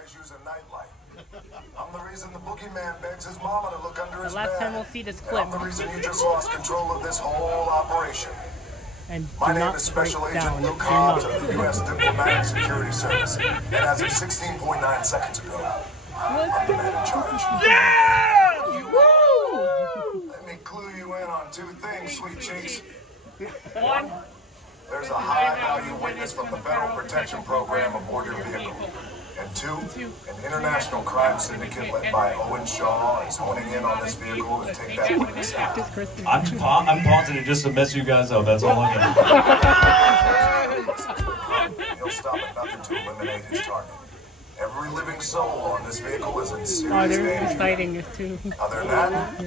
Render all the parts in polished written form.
guys use a nightlight. I'm the reason the boogeyman begs his mama to look under his bed. The last time we'll see this clip. I'm the reason you just lost control of this whole operation. And my name is Special Agent Luke Hobbs of the U.S. Diplomatic Security Service. And as of 16.9 seconds ago, I'm the man in charge. Yeah! Woo! Let me clue you in on two things, sweet cheeks. One, there's a high-value witness from the Federal Protection Program aboard your vehicle. And two, an international crime syndicate led by Owen Shaw is honing in on this vehicle to take that witness out. I'm positive just to mess you guys up, that's all I'm doing. He'll stop at nothing to eliminate his target. Every living soul on this vehicle is in serious danger. Fighting it too. Other than that,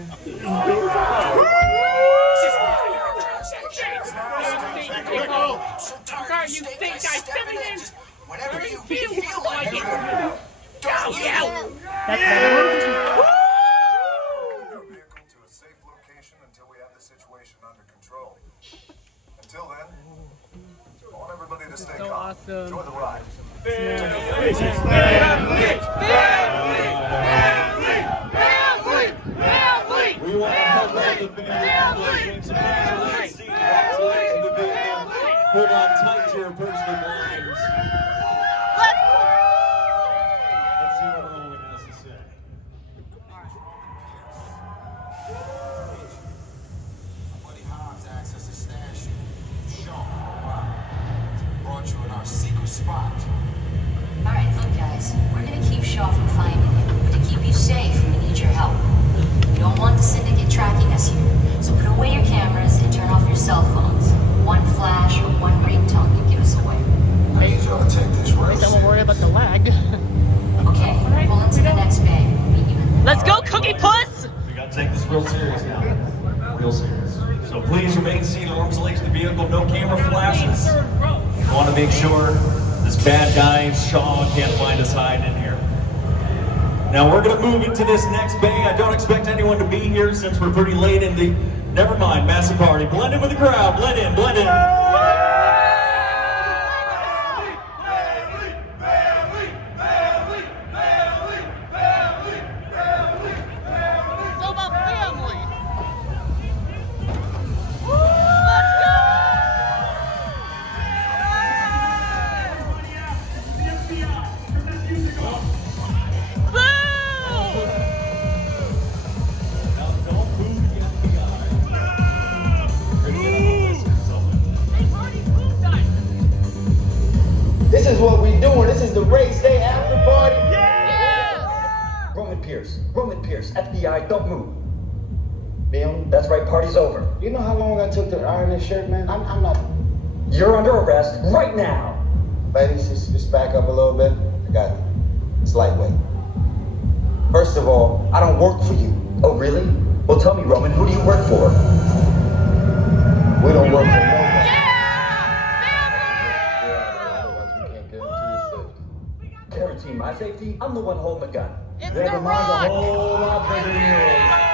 you think I'm feminine? Whenever you feel like it, go yell. That's better. Your vehicle to a safe location until we have the situation under control. Until then, I want everybody to stay calm. Awesome. Enjoy the ride. We want to help out the family. Hold on tight to your personal belongings. Let's see what Rowan has to say. My buddy Hobbs asked us to stash you. Sean, brought you in our secret spot. Alright, look guys, we're gonna keep Shaw from finding you, but to keep you safe, we need your help. We don't want the syndicate tracking us here, so put away your cameras and turn off your cell phones. One flash or one ringtone can give us away. I need y'all to take this real Don't worry about the lag. Okay, pull into the next bay. Meet you in the Let's go, Cookie Puss! We gotta take this real serious now. Real serious. So please remain seated, arms and legs in the vehicle, no camera flashes. We want to make sure this bad guy, Shaw, can't find us hiding in here. Now we're gonna move into this next bay. I don't expect anyone to be here since we're pretty late in the, never mind, massive party. Blend in with the crowd, blend in, blend in. This is what we doing. This is the race day after party. Yeah! Roman Pierce, FBI, don't move. Bill, that's right, party's over. You know how long I took to iron this shirt, man? I'm not... You're under arrest right now. Ladies, just back up a little bit. I got it. It's lightweight. First of all, I don't work for you. Oh, really? Well, tell me, Roman, who do you work for? We don't work for nobody. Guarantee my safety? I'm the one holding the gun. It's Never the mind, Rock! a whole lot bigger than yours.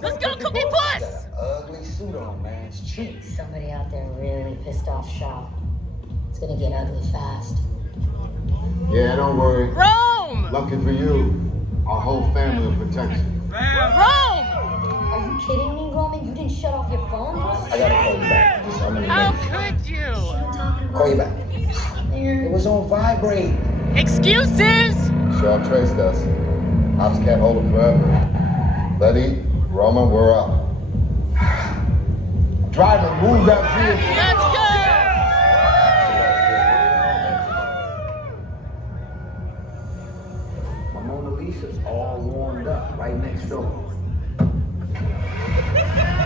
Let's go, Cookie Puss! Got an ugly suit on, man. It's cheap. Somebody out there really pissed off Shaw. It's gonna get ugly fast. Yeah, don't worry. Rome! Lucky for you, our whole family will protect you. Rome! Are you kidding me, Roman? You didn't shut off your phone? I gotta call you back. How could you? Call you back. It was on vibrate. Excuses! Shaw traced us. Ops can't hold him forever. Letty, Roman, we're up. I'm trying to move that vehicle. Let's go! My Mona Lisa's all warmed up right next door.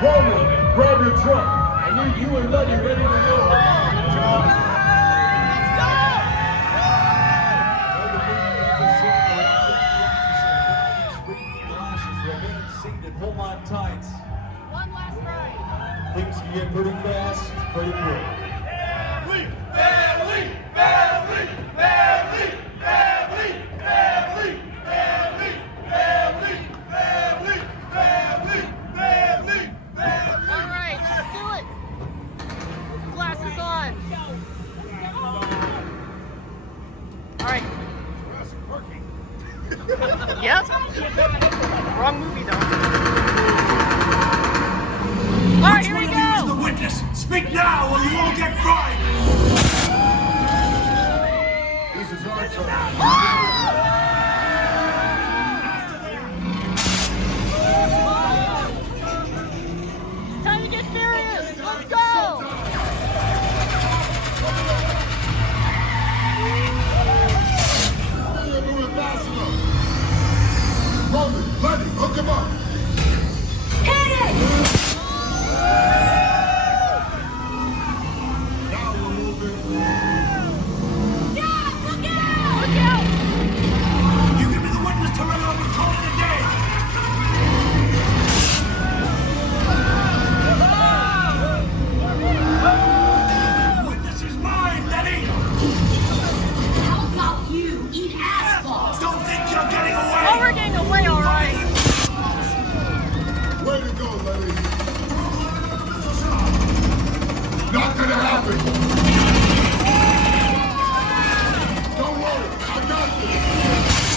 Roman, grab your truck. I need you and Letty ready to go. Hold on tight. One last ride. Things can get pretty fast, pretty quick. All right, let's do it. Glasses on. Yep. Wrong movie though. Alright, here we go! The witness! Speak now or you won't get fined! This is our turn. Time to get serious! Let's go! You're moving fast enough. Roman, Lenny, hook him up. Now we're moving. Look out! You give me the witness to run over and call it a day! Witness is mine, Lenny! How about you eat asphalt? Don't think you're getting away! Oh, we're getting away, alright. Way to go, Lenny. Not gonna happen. Don't worry, I got this.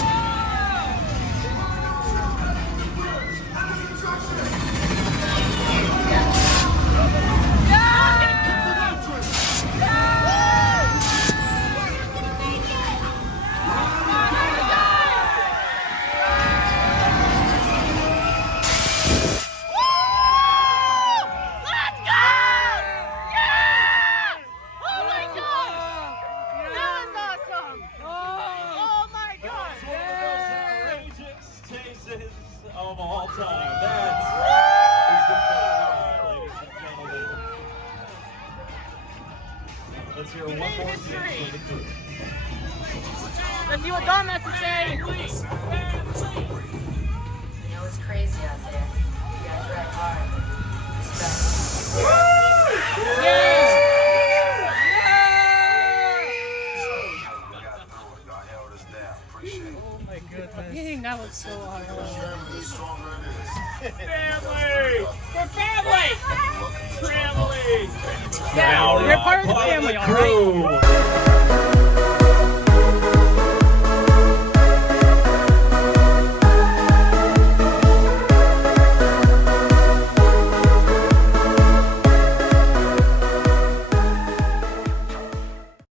Let's go! Yeah! Oh my gosh! That was awesome! Oh my gosh! Outrageous chases of all time. That's the final, ladies and gentlemen. Let's hear one more history. thing for the crew. Let's see what Dom has to say! You know it's crazy out there. You guys ride hard. Respect. Yeah! Y'all held us down. Appreciate it. Oh my goodness. Dang, that was so hard. Family, the stronger it is. Family! For family! Family! Yeah, Now we're part of the rock family, the alright? crew.